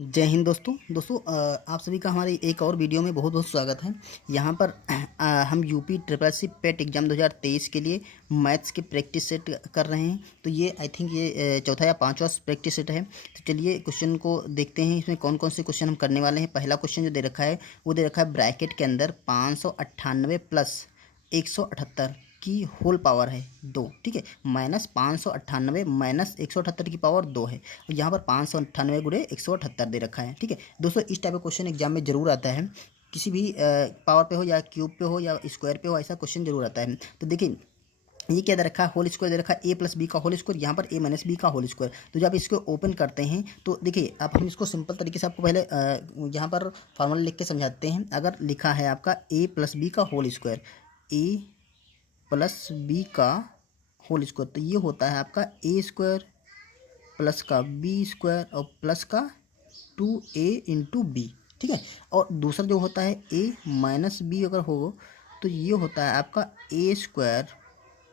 जय हिंद दोस्तों आप सभी का हमारे एक और वीडियो में बहुत बहुत स्वागत है। यहाँ पर हम यूपी ट्रिपल सी पेट एग्ज़ाम 2023 के लिए मैथ्स की प्रैक्टिस सेट कर रहे हैं। तो ये आई थिंक ये चौथा या पांचवा प्रैक्टिस सेट है। तो चलिए क्वेश्चन को देखते हैं, इसमें कौन कौन से क्वेश्चन हम करने वाले हैं। पहला क्वेश्चन जो दे रखा है वो दे रखा है ब्रैकेट के अंदर 598 प्लस 178 की होल पावर है 2। ठीक है, माइनस 598 माइनस 178 की पावर 2 है। और यहाँ पर 598 गुणे 178 दे रखा है। ठीक है दोस्तों, इस टाइप का क्वेश्चन एग्जाम में जरूर आता है। किसी भी पावर पे हो या क्यूब पे हो या स्क्वायर पे हो, ऐसा क्वेश्चन जरूर आता है। तो देखिए ये क्या दे रखा है, होल स्क्वायर दे रखा है a प्लस बी का होल स्क्वायर, यहाँ पर a माइनस बी का होल स्क्वायर। तो जब इसको ओपन करते हैं तो देखिए अब हम इसको सिंपल तरीके से आपको पहले यहाँ पर फार्मूला लिख के समझाते हैं। अगर लिखा है आपका a प्लस बी का whole square, a plus B का होल स्क्वायर, तो ये होता है आपका ए स्क्वायर प्लस का बी स्क्वायर और प्लस का 2a इंटू बी। ठीक है, और दूसरा जो होता है a माइनस बी अगर हो तो ये होता है आपका ए स्क्वायर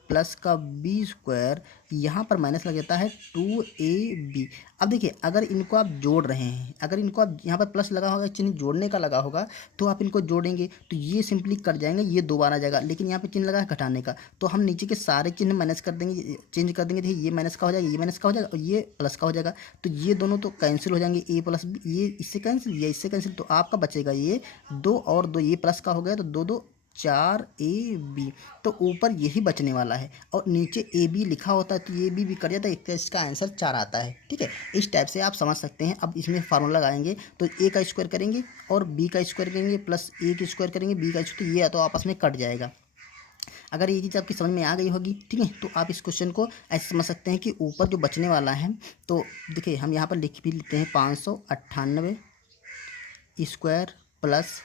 प्लस का बी स्क्वायर, यहाँ पर माइनस लग जाता है 2ab। अब देखिए अगर इनको आप जोड़ रहे हैं, अगर इनको आप यहाँ पर प्लस लगा होगा, चिन्ह जोड़ने का लगा होगा, तो आप इनको जोड़ेंगे तो ये सिंपली कट जाएंगे, ये दो बार आ जाएगा। लेकिन यहाँ पे चिन्ह लगा है घटाने का, तो हम नीचे के सारे चिन्ह माइनस कर देंगे, चेंज कर देंगे। देखिए ये माइनस का हो जाएगा, ये माइनस का हो जाएगा और ये प्लस का हो जाएगा। तो ये दोनों तो कैंसिल हो जाएंगे, ए प्लस बी, ये इससे कैंसिल, ये इससे कैंसिल, तो आपका बचेगा ये 2 और 2, ये प्लस का हो गया तो 2 2 4ab। तो ऊपर यही बचने वाला है और नीचे ए बी लिखा होता है तो ये भी कट जाता है, तो इसका आंसर 4 आता है। ठीक है, इस टाइप से आप समझ सकते हैं। अब इसमें फार्मूला लगाएंगे तो ए का स्क्वायर करेंगे और बी का स्क्वायर करेंगे प्लस ए का स्क्वायर करेंगे बी का स्क्वायर, तो ये तो आपस में कट जाएगा। अगर ये चीज़ आपकी समझ में आ गई होगी, ठीक है, तो आप इस क्वेश्चन को ऐसे समझ सकते हैं कि ऊपर जो बचने वाला है, तो देखिए हम यहाँ पर लिख भी लेते हैं 598 स्क्वायर प्लस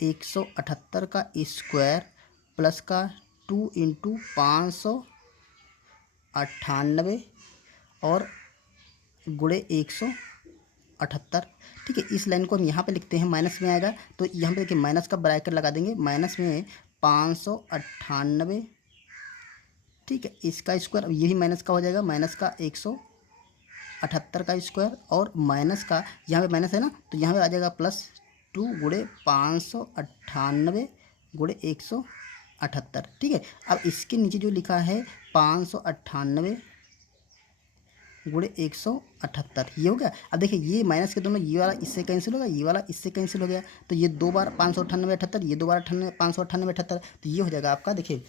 178 का स्क्वायर प्लस का 2 इंटू 598 और गुणे 178। ठीक है, इस लाइन को हम यहाँ पे लिखते हैं, माइनस में आएगा तो यहाँ पे देखिए माइनस का ब्रैकेट लगा देंगे, माइनस में 598। ठीक है, इसका स्क्वायर ये भी माइनस का हो जाएगा, माइनस का 178 का स्क्वायर और माइनस का यहाँ पे माइनस है ना, तो यहाँ पे आ जाएगा प्लस 2 गुणे 598 गुणे 178। ठीक है, अब इसके नीचे जो लिखा है 598 गुणे 178, ये हो गया। अब देखिए ये माइनस के दोनों, ये वाला इससे कैंसिल होगा, ये वाला इससे कैंसिल हो गया, तो ये 2 बार 598 78, ये 2 बार 598 78, तो ये हो जाएगा आपका, देखिए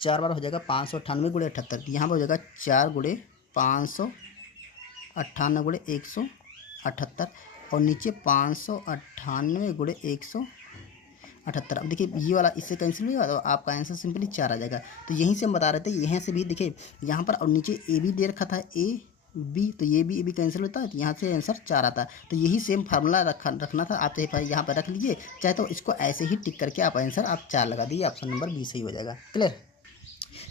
4 बार हो जाएगा 598 गुणे 78, यहाँ पर हो जाएगा 4 गुणे 598 गुणे 178 और नीचे 598 गुणे 178। अब देखिए ये वाला इससे कैंसिल होगा तो आपका आंसर सिंपली 4 आ जाएगा। तो यहीं से हम बता रहे थे, यहाँ से भी देखिए यहाँ पर और नीचे ए बी दे रखा था, ए बी, तो ये भी कैंसिल होता है, तो यहाँ से आंसर 4 आता है। तो यही सेम फार्मूला रखना था, आप चाहे यहाँ पर रख लीजिए, चाहे तो इसको ऐसे ही टिक करके आप आंसर आप 4 लगा दीजिए, ऑप्शन नंबर बी सही हो जाएगा। क्लियर।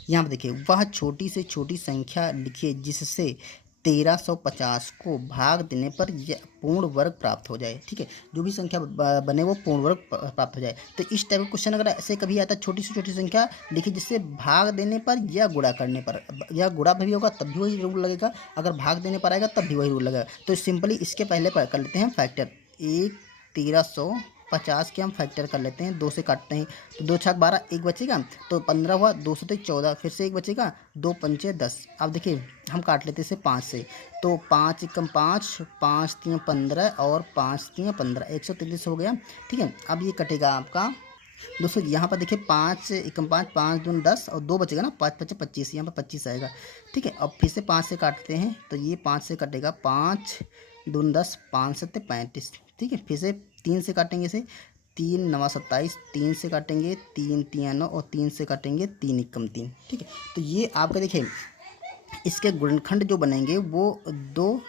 यहाँ पर देखिए वह छोटी से छोटी संख्या लिखिए जिससे 1350 को भाग देने पर यह पूर्ण वर्ग प्राप्त हो जाए। ठीक है, जो भी संख्या बने वो पूर्ण वर्ग प्राप्त हो जाए। तो इस टाइप का क्वेश्चन अगर ऐसे कभी आता है, छोटी से छोटी संख्या लिखिए जिससे भाग देने पर या गुणा करने पर, या गुणा भी होगा तब भी वही रूल लगेगा, अगर भाग देने पर आएगा तब भी वही रूल लगेगा। तो सिंपली इसके पहले कर लेते हैं फैक्टर, 1350 के हम फैक्टर कर लेते हैं, 2 से काटते हैं तो 2 छक 12, 1 बचेगा तो 15 हुआ, 2 से 14, फिर से 1 बचेगा, 2 पंचे 10। अब देखिए हम काट लेते हैं 5 से, तो 5 एकम 5, 5 3 15 और 5 3 15, 133 हो गया। ठीक है, अब ये कटेगा आपका दोस्तों, यहाँ पर देखिए 5 एकम 5, 5 दून 10 और 2 बचेगा ना, 5 5 25, यहाँ पर 25 आएगा। ठीक है, अब फिर से 5 से काटते हैं तो ये 5 से कटेगा, 5 दून 10, 5 7 35। ठीक है, फिर से 3 से काटेंगे, इसे 3 9 27, 3 से काटेंगे 3 3 9 और 3 से काटेंगे 3 एकम 3। ठीक है, तो ये आपका देखिए इसके गुणनखंड जो बनेंगे वो 2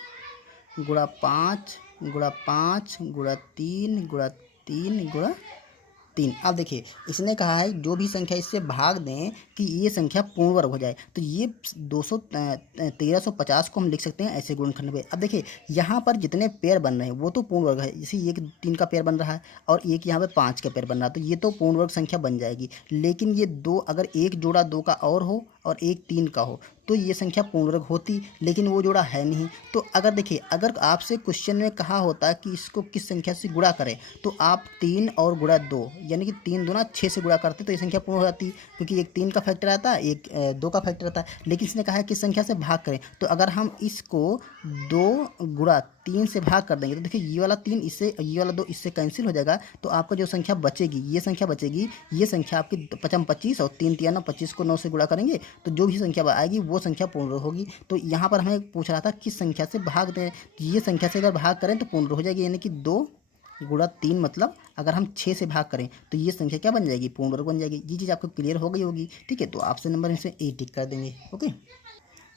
गुणा 5 गुणा 5 गुणा 3 गुणा 3 गुणा 3। अब देखिए इसने कहा है जो भी संख्या इससे भाग दें कि ये संख्या पूर्ण वर्ग हो जाए, तो ये 1350 को हम लिख सकते हैं ऐसे गुणनखंड में। अब देखिए यहाँ पर जितने पेयर बन रहे हैं वो तो पूर्ण वर्ग है, जैसे ये 3 का पेयर बन रहा है और एक यहाँ पे 5 का पेयर बन रहा है, तो ये तो पूर्ण वर्ग संख्या बन जाएगी। लेकिन ये 2 अगर एक जोड़ा 2 का और हो और एक 3 का हो तो ये संख्या पूर्ण वर्ग होती, लेकिन वो जोड़ा है नहीं। तो अगर देखिए, अगर आपसे क्वेश्चन में कहा होता कि इसको किस संख्या से गुणा करें, तो आप 3 और गुणा 2 यानी कि 3 दूना 6 से गुणा करते तो ये संख्या पूर्ण हो जाती, क्योंकि एक 3 का फैक्टर आता है, एक 2 का फैक्टर आता है। लेकिन इसने कहा है किस संख्या से भाग करें, तो अगर हम इसको 2 गुणा 3 से भाग कर देंगे तो देखिए ये वाला 3 इससे, ये वाला 2 इससे कैंसिल हो जाएगा। तो आपका जो संख्या बचेगी, ये संख्या बचेगी, ये संख्या आपकी 25 और 3 तिया 9, 25 को 9 से गुणा करेंगे तो जो भी संख्या आएगी वो संख्या पूर्ण होगी। तो यहाँ पर हमें पूछ रहा था किस संख्या से भाग दें, ये संख्या से अगर भाग करें तो पूर्ण हो जाएगी, यानी कि 2 गुणा 3, मतलब अगर हम 6 से भाग करें तो ये संख्या क्या बन जाएगी, पूर्ण वर्ग बन जाएगी। ये चीज़ आपको क्लियर हो गई होगी, ठीक है। तो ऑप्शन नंबर इसमें ए टिक कर देंगे, ओके।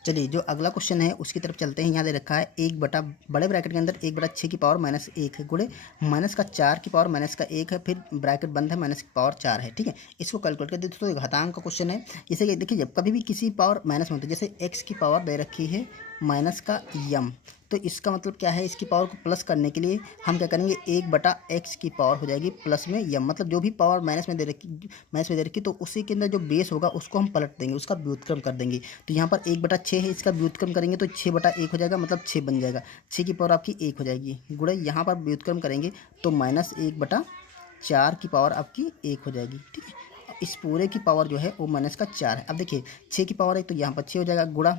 चलिए जो अगला क्वेश्चन है उसकी तरफ चलते हैं। यहाँ दे रखा है 1 बटा बड़े ब्रैकेट के अंदर 1/6 की पावर -1 है, गुणे माइनस का 4 की पावर -1 है, फिर ब्रैकेट बंद है, माइनस की पावर 4 है, ठीक है। इसको कैलकुलेट कर देते तो एक घातांक का क्वेश्चन है। इसे देखिए, जब कभी भी किसी पावर माइनस में होती है, जैसे x की पावर दे रखी है माइनस का m, तो इसका मतलब क्या है, इसकी पावर को प्लस करने के लिए हम क्या करेंगे, 1/x की पावर हो जाएगी प्लस में m, मतलब जो भी पावर माइनस में दे रखी तो उसी के अंदर जो बेस होगा उसको हम पलट देंगे, उसका व्युत्क्रम कर देंगे। तो यहाँ पर 1/6 है, इसका व्युत्क्रम करेंगे तो 6/1 हो जाएगा, मतलब 6 बन जाएगा, 6 की पावर आपकी 1 हो जाएगी, गुणे यहाँ पर व्युत्क्रम करेंगे तो -1/4 की पावर आपकी 1 हो जाएगी, ठीक है। इस पूरे की पावर जो है वो -4 है। अब देखिए 6 की पावर है तो यहाँ पर 6 हो जाएगा, गुणा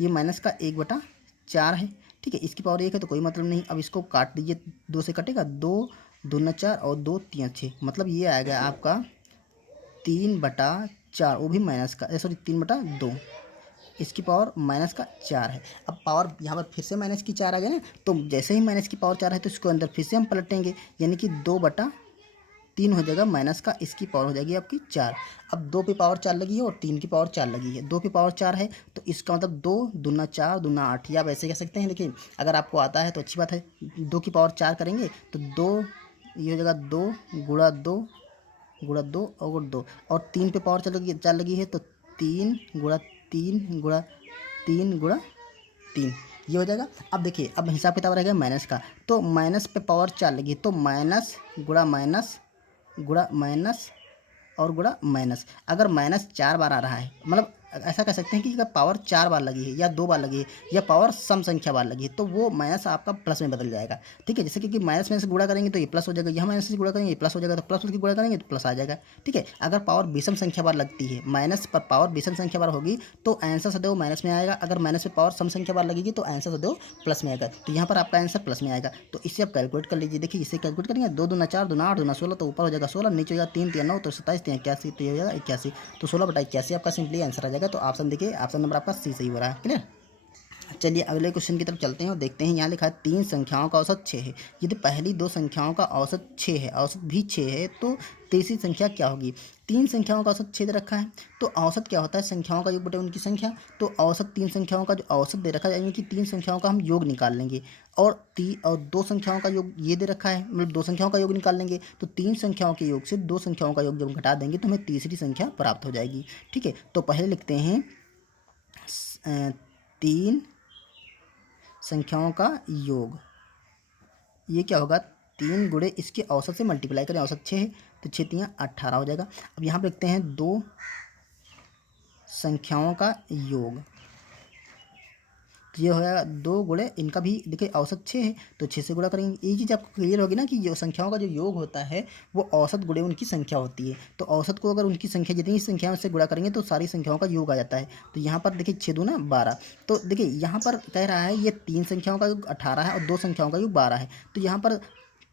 ये -1/4 है, ठीक है। इसकी पावर 1 है तो कोई मतलब नहीं। अब इसको काट दीजिए, 2 से कटेगा, 2 दूना 4 और 2 3 6, मतलब ये आएगा आपका 3/4, वो भी माइनस का, सॉरी 3/2, इसकी पावर -4 है। अब पावर यहाँ पर फिर से -4 आ गया ना, तो जैसे ही माइनस की पावर 4 है तो इसको अंदर फिर से हम पलटेंगे, यानी कि 2/3 हो जाएगा, माइनस का इसकी पावर हो जाएगी आपकी 4। अब 2 पे पावर 4 लगी है और 3 की पावर 4 लगी है, 2 पे पावर 4 है तो इसका मतलब 2 दूना 4 दूना 8, या आप ऐसे कह सकते हैं, लेकिन अगर आपको आता है तो अच्छी बात है। 2 की पावर 4 करेंगे तो 2, ये हो जाएगा 2 गुणा 2 गुणा 2 और 2, और 3 पे पावर 4 लगी है तो 3 गुणा 3 गुणा 3 गुणा 3, ये हो जाएगा। अब देखिए, अब हिसाब किताब रह गया माइनस का, तो माइनस पे पावर 4 लगी तो माइनस गुणा माइनस गुणा माइनस और गुणा माइनस। अगर -4 बार आ रहा है, मतलब ऐसा कह सकते हैं कि अगर पावर 4 बार लगी है या 2 बार लगी है या पावर सम संख्या बार लगी है तो वो माइनस आपका प्लस में बदल जाएगा, ठीक है। जैसे कि माइनस में से गुणा करेंगे तो ये प्लस हो जाएगा, यहाँ माइनस से गुणा करेंगे ये प्लस हो जाएगा, तो प्लस की गुणा करेंगे तो प्लस आ जाएगा, ठीक है। अगर पावर विषम संख्या बार लगती है, माइनस पर पावर विषम संख्या बार होगी तो आंसर सदैव माइनस में आएगा। अगर माइनस पे पावर सम संख्या बार लगेगी तो आंसर सदैव प्लस में आएगा, तो यहाँ पर आपका आंसर प्लस में आएगा। तो इसे आप कैलकुलेट कर लीजिए। देखिए इसे कैलकुलेट करेंगे, 2 दूना 4 दूना 8 दूना 16, तो ऊपर हो जाएगा 16, नीचे हो जाएगा 3 3 9 तो 27 3 81, तो ये हो जाएगा 81, तो 16/81 आपका सिंपली आंसर आ जाएगा। तो ऑप्शन देखिए, ऑप्शन नंबर आपका सी सही हो रहा है, क्लियर। चलिए अगले क्वेश्चन की तरफ चलते हैं और देखते हैं। यहाँ लिखा है 3 संख्याओं का औसत 6 है। यदि पहली 2 संख्याओं का औसत 6 है, औसत भी 6 है, तो तीसरी संख्या क्या होगी। 3 संख्याओं का औसत 6 दे रखा है, तो औसत क्या होता है, संख्याओं का योग बटे उनकी संख्या। तो औसत 3 संख्याओं का जो औसत दे रखा है, यानी कि 3 संख्याओं का हम योग निकाल लेंगे, और 2 संख्याओं का योग ये दे रखा है, मतलब 2 संख्याओं का योग निकाल लेंगे। तो 3 संख्याओं के योग से 2 संख्याओं का योग जब घटा देंगे तो हमें तीसरी संख्या प्राप्त हो जाएगी, ठीक है। तो पहले लिखते हैं 3 संख्याओं का योग, ये क्या होगा, 3 गुणे इसके औसत से मल्टीप्लाई करें, औसत 6 है तो 6 3 18 हो जाएगा। अब यहाँ पर लिखते हैं 2 संख्याओं का योग, तो ये हो जाएगा 2 गुणे इनका भी, देखिए औसत 6 है तो 6 से गुणा करेंगे। ये चीज़ आपको क्लियर होगी ना कि जो संख्याओं का जो योग होता है वो औसत गुणे उनकी संख्या होती है। तो औसत को अगर उनकी संख्या जितनी संख्याओं से गुणा करेंगे तो सारी संख्याओं का योग आ जाता है। तो यहाँ पर देखिए 6 दूना 12, तो देखिए यहाँ पर कह रहा है ये 3 संख्याओं का योग 18 है और 2 संख्याओं का योग 12 है। तो यहाँ पर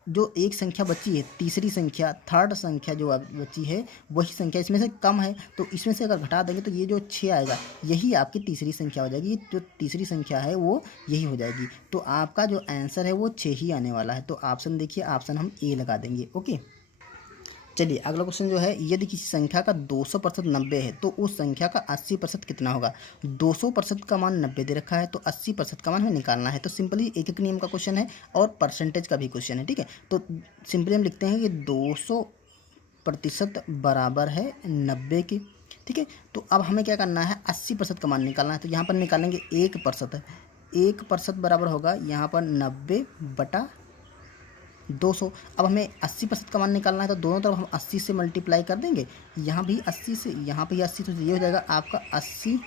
जो एक संख्या बची है, तीसरी संख्या, थर्ड संख्या जो बची है, वही संख्या इसमें से कम है, तो इसमें से अगर घटा देंगे तो ये जो 6 आएगा यही आपकी तीसरी संख्या हो जाएगी। जो तीसरी संख्या है वो यही हो जाएगी। तो आपका जो आंसर है वो 6 ही आने वाला है। तो ऑप्शन देखिए, ऑप्शन हम ए लगा देंगे, ओके। चलिए अगला क्वेश्चन जो है, यदि किसी संख्या का 200% 90 है तो उस संख्या का 80% कितना होगा। 200% का मान 90 दे रखा है तो 80% का मान हमें निकालना है। तो सिंपली एक नियम का क्वेश्चन है और परसेंटेज का भी क्वेश्चन है, ठीक है। तो सिंपली हम लिखते हैं कि 200% बराबर है 90 के, ठीक है। तो अब हमें क्या करना है, 80% का मान निकालना है। तो यहाँ पर निकालेंगे 1%, 1% बराबर होगा यहाँ पर 90/200। अब हमें 80% का मान निकालना है, तो दोनों तरफ हम 80 से मल्टीप्लाई कर देंगे, यहाँ भी 80 से, यहाँ पे 80 से, ये हो जाएगा आपका 80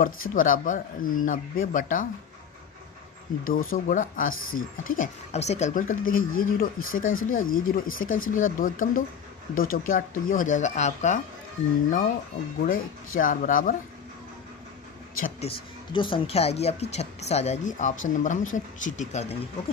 प्रतिशत बराबर 90/200 गुणा 80। ठीक है, अब इसे कैलकुलेट करते देखिए, ये जीरो इससे कैंसिल हो जाएगा, ये जीरो इससे कैंसिल हो जाएगा, 2 एकम 2, 2 चौके 8, तो ये हो जाएगा आपका 9 गुणे 4 बराबर 36। तो जो संख्या आएगी आपकी 36 आ जाएगी। ऑप्शन नंबर हम इसमें सी टिक कर देंगे। ओके,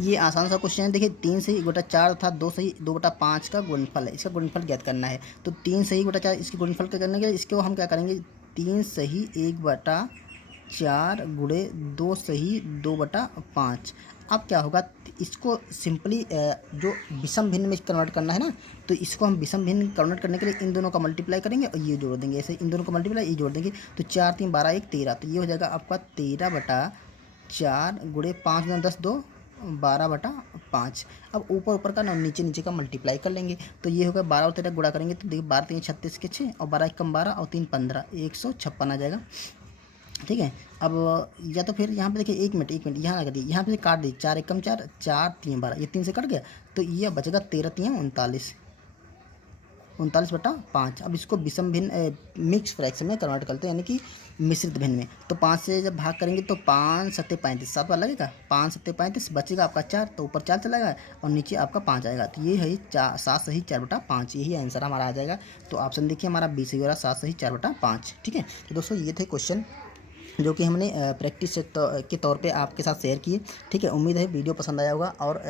ये आसान सा क्वेश्चन है। देखिए 3 सही 1/4 था, 2 सही 2/5 का गुणनफल है, इसका गुणनफल ज्ञात करना है। तो 3 सही 1/4 इसके गुणनफल क्या करने के लिए इसको हम क्या करेंगे, 3 सही 1/4 गुणे 2 सही 2/5। अब क्या होगा, इसको सिंपली जो विषम भिन्न में कन्वर्ट करना है ना, तो इसको हम विषम भिन्न कन्वर्ट करने के लिए इन दोनों का मल्टीप्लाई करेंगे और ये जोड़ देंगे, ऐसे इन दोनों का मल्टीप्लाई ये जोड़ देंगे, तो 4 3 12 1 13, तो ये हो जाएगा आपका 13/4 गुणे 5 गुना 10 2 12/5। अब ऊपर ऊपर का ना नीचे नीचे का मल्टीप्लाई कर लेंगे, तो ये होगा 12 और 13 गुणा करेंगे, तो देखिए 12 3 36 के 6 और 12 1 12 और 3 15, 156 आ जाएगा। ठीक है, अब या तो फिर यहाँ पे देखिए 1 मिनट यहाँ लगा दिए, यहाँ पे काट दी, 4 एकम 4 4 3 12, ये 3 से कट गया, तो ये बचेगा 13 3 39, 39/5। अब इसको विषम भिन्न मिक्स फ्रैक्शन में कन्वर्ट करते हैं, यानी कि मिश्रित भिन्न में। तो 5 से जब भाग करेंगे तो 5 7 35, 7 वाला लगेगा, 5 7 35 बचेगा आपका 4, तो ऊपर 4 चला गया और नीचे आपका 5 आएगा, तो ये है 7 सही 4/5, यही आंसर हमारा आ जाएगा। तो ऑप्शन देखिए हमारा बी सही हो रहा, 7 सही 4/5। ठीक है, तो दोस्तों ये थे क्वेश्चन जो कि हमने प्रैक्टिस के तौर पे आपके साथ शेयर किए। ठीक है, उम्मीद है वीडियो पसंद आया होगा और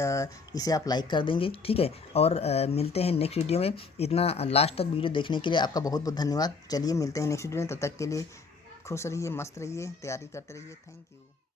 इसे आप लाइक कर देंगे। ठीक है, और मिलते हैं नेक्स्ट वीडियो में। इतना लास्ट तक वीडियो देखने के लिए आपका बहुत बहुत धन्यवाद। चलिए मिलते हैं नेक्स्ट वीडियो में, तब तक के लिए खुश रहिए, मस्त रहिए, तैयारी करते रहिए। Thank you.